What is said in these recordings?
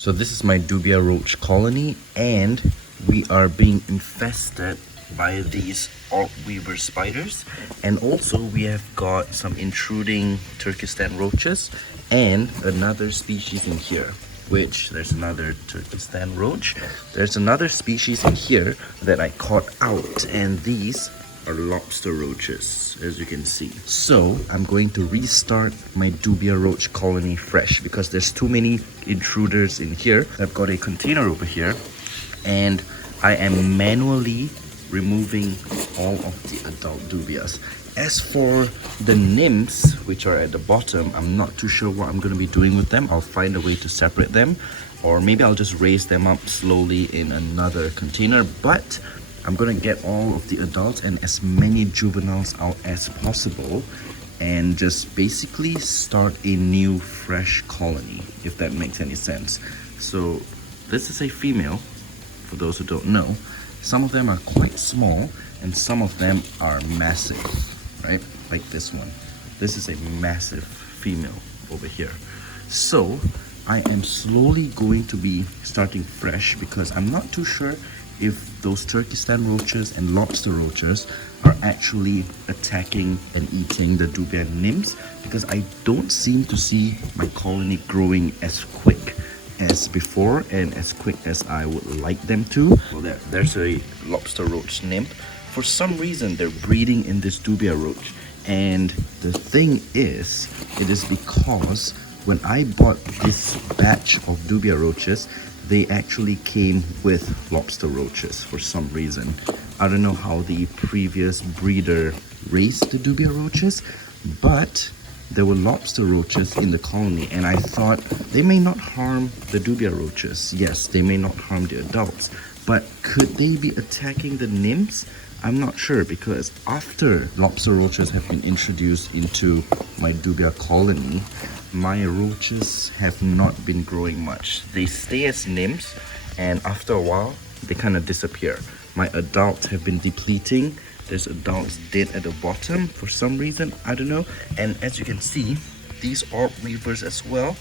So this is my Dubia Roach colony, and we are being infested by these orb weaver spiders, and also we have got some intruding Turkestan roaches and another species in here, which there's another Turkestan roach. There's another species in here that I caught out, and these are lobster roaches, as you can see. So I'm going to restart my Dubia Roach colony fresh because there's too many intruders in here. I've got a container over here, and I am manually removing all of the adult dubias. As for the nymphs, which are at the bottom, I'm not too sure what I'm going to be doing with them. I'll find a way to separate them, or maybe I'll just raise them up slowly in another container. But I'm gonna get all of the adults and as many juveniles out as possible, and just basically start a new fresh colony, if that makes any sense. So this is a female, for those who don't know. Some of them are quite small and some of them are massive, right? Like this one. This is a massive female over here. So I am slowly going to be starting fresh because I'm not too sure if those Turkestan roaches and lobster roaches are actually attacking and eating the Dubia nymphs, because I don't seem to see my colony growing as quick as before and as quick as I would like them to. Well, there's a lobster roach nymph. For some reason, they're breeding in this Dubia roach. And the thing is, it is because when I bought this batch of Dubia roaches, they actually came with lobster roaches for some reason. I don't know how the previous breeder raised the Dubia roaches, but there were lobster roaches in the colony, and I thought they may not harm the Dubia roaches. Yes, they may not harm the adults, but could they be attacking the nymphs? I'm not sure, because after lobster roaches have been introduced into my Dubia colony, my roaches have not been growing much. They stay as nymphs, and after a while they kind of disappear. My adults have been depleting. There's adults dead at the bottom for some reason, I don't know. And as you can see, these orb weavers as well,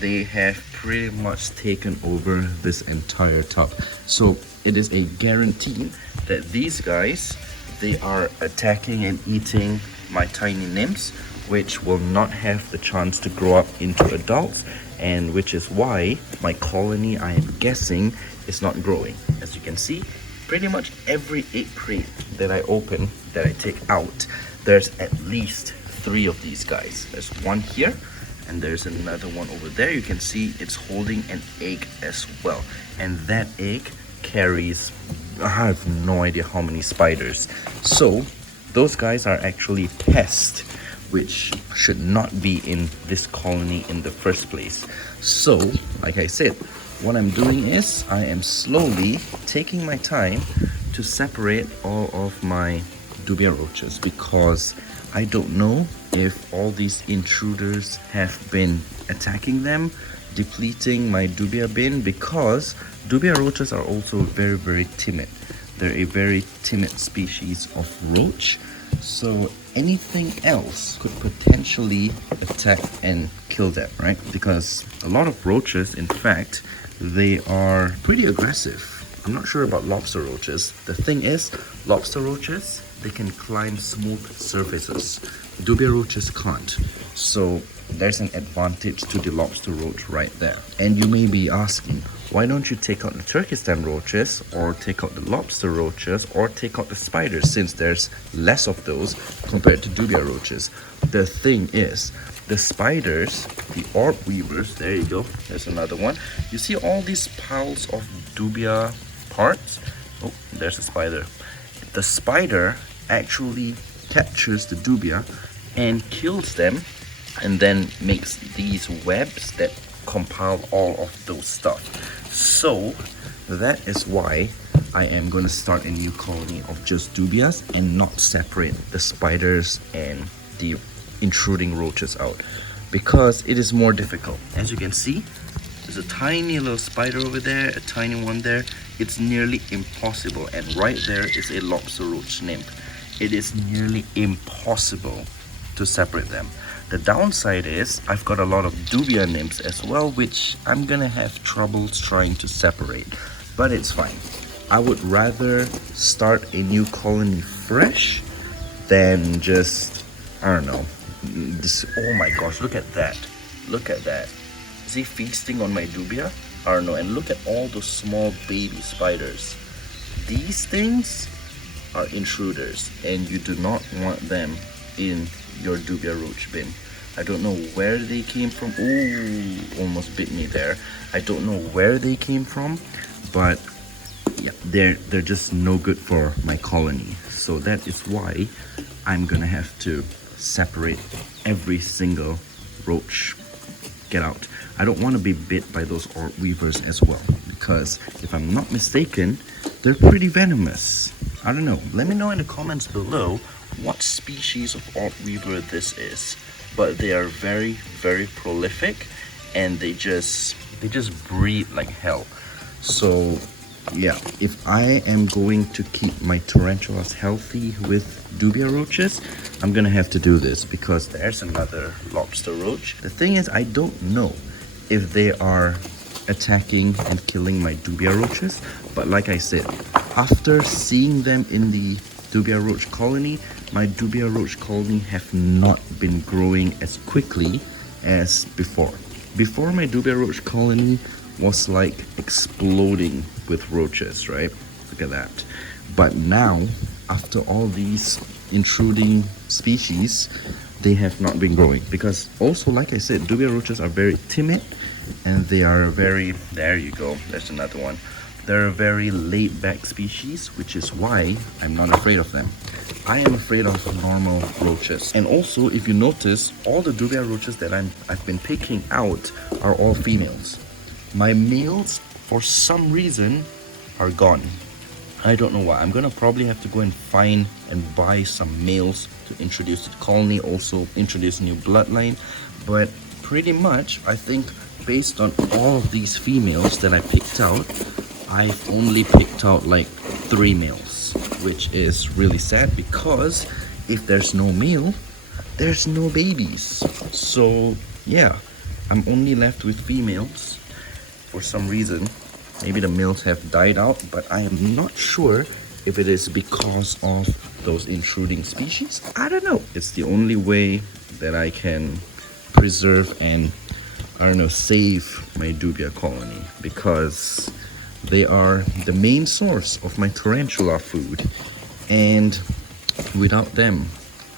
they have pretty much taken over this entire tub. So it is a guarantee that these guys, they are attacking and eating my tiny nymphs, which will not have the chance to grow up into adults, and which is why my colony, I am guessing, is not growing. As you can see, pretty much every egg crate that I open, that I take out, there's at least 3 of these guys. There's one here, and there's another one over there. You can see it's holding an egg as well, and that egg carries, I have no idea how many spiders. So those guys are actually pests, which should not be in this colony in the first place. So, like I said, what I'm doing is I am slowly taking my time to separate all of my Dubia roaches, because I don't know if all these intruders have been attacking them, depleting my Dubia bin, because Dubia roaches are also very, very timid. They're a very timid species of roach. So anything else could potentially attack and kill them, right? Because a lot of roaches, in fact, they are pretty aggressive. I'm not sure about lobster roaches. The thing is, lobster roaches, they can climb smooth surfaces. Dubia roaches can't. So there's an advantage to the lobster roach right there. And you may be asking, why don't you take out the Turkestan roaches, or take out the lobster roaches, or take out the spiders, since there's less of those compared to Dubia roaches? The thing is, the spiders, the orb weavers, there you go, there's another one. You see all these piles of Dubia parts? Oh, there's a spider. The spider actually captures the Dubia and kills them, and then makes these webs that compile all of those stuff. So that is why I am going to start a new colony of just Dubias and not separate the spiders and the intruding roaches out, because it is more difficult. As you can see, there's a tiny little spider over there, a tiny one there. It's nearly impossible, and right there is a lobster roach nymph. It is nearly impossible to separate them. The downside is I've got a lot of dubia nymphs as well, which I'm gonna have troubles trying to separate, but it's fine. I would rather start a new colony fresh than just, I don't know, this. Oh my gosh, look at that. Look at that. Is he feasting on my dubia? I don't know. And look at all those small baby spiders. These things are intruders, and you do not want them in your dubia roach bin. I don't know where they came from. Oh, almost bit me there. I don't know where they came from, but yeah, they're just no good for my colony. So that is why I'm gonna have to separate every single roach. Get out. I don't want to be bit by those orb weavers as well, because if I'm not mistaken, they're pretty venomous. I don't know. Let me know in the comments below what species of orb weaver this is. But they are very, very prolific, and they just breed like hell. So yeah, if I am going to keep my tarantulas healthy with dubia roaches, I'm gonna have to do this, because there's another lobster roach. The thing is, I don't know if they are attacking and killing my dubia roaches, but like I said, after seeing them in the dubia roach colony, my dubia roach colony have not been growing as quickly as before. Before, my dubia roach colony was like exploding with roaches, right? Look at that. But now, after all these intruding species, they have not been growing, because also, like I said, dubia roaches are very timid, and they are very, there you go, there's another one. They're a very laid back species, which is why I'm not afraid of them. I am afraid of normal roaches. And also, if you notice, all the dubia roaches that I've been picking out are all females. My males, for some reason, are gone. I don't know why. I'm gonna probably have to go and find and buy some males to introduce to the colony, also introduce new bloodline. But pretty much, I think based on all of these females that I picked out, I've only picked out like 3 males, which is really sad, because if there's no male, there's no babies. So yeah, I'm only left with females for some reason. Maybe the males have died out, but I am not sure if it is because of those intruding species. I don't know. It's the only way that I can preserve and, I don't know, save my dubia colony, because they are the main source of my tarantula food. And without them,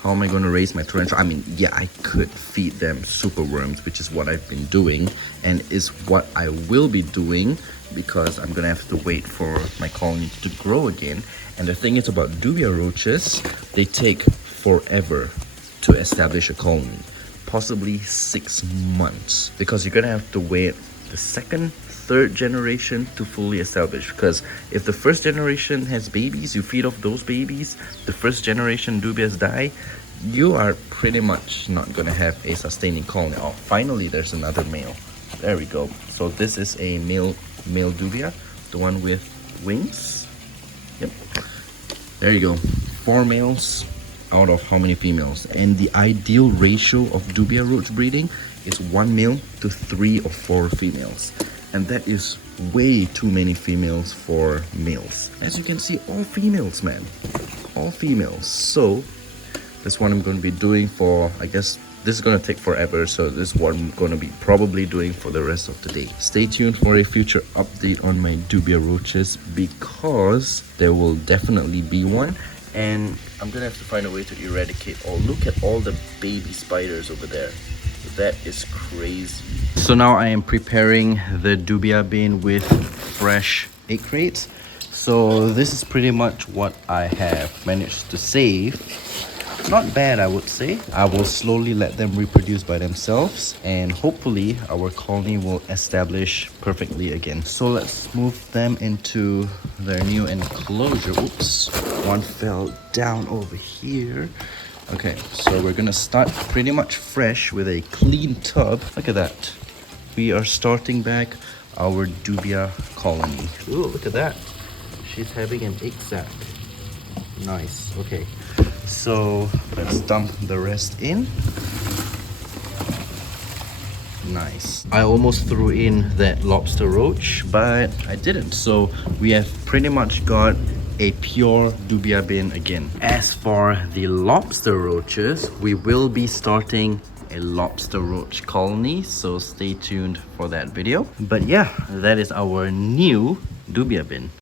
how am I going to raise my tarantula? I mean, yeah, I could feed them super worms, which is what I've been doing, and is what I will be doing, because I'm gonna have to wait for my colony to grow again. And the thing is about dubia roaches, they take forever to establish a colony, possibly 6 months, because you're gonna have to wait the second, third generation to fully establish. Because if the first generation has babies, you feed off those babies, the first generation dubias die, you are pretty much not gonna have a sustaining colony. Oh, finally there's another male. There we go. So this is a male dubia, the one with wings. Yep, there you go. 4 males out of how many females? And the ideal ratio of dubia roach breeding is 1 male to 3 or 4 females, and that is way too many females for males. As you can see, all females, man, all females. So that's what I'm going to be doing for, I guess this is going to take forever, so this is what I'm going to be probably doing for the rest of the day. Stay tuned for a future update on my dubia roaches, because there will definitely be one, and I'm going to have to find a way to eradicate. Oh, look at all the baby spiders over there. That is crazy. So now I am preparing the dubia bin with fresh egg crates. So this is pretty much what I have managed to save. Not bad, I would say. I will slowly let them reproduce by themselves, and hopefully our colony will establish perfectly again. So let's move them into their new enclosure. Oops, one fell down over here. Okay, so we're gonna start pretty much fresh with a clean tub. Look at that. We are starting back our dubia colony. Ooh, look at that. She's having an egg sac. Nice. Okay, so let's dump the rest in. Nice. I almost threw in that lobster roach, but I didn't. So we have pretty much got a pure dubia bin again. As for the lobster roaches, we will be starting a lobster roach colony, so stay tuned for that video. But yeah, that is our new dubia bin.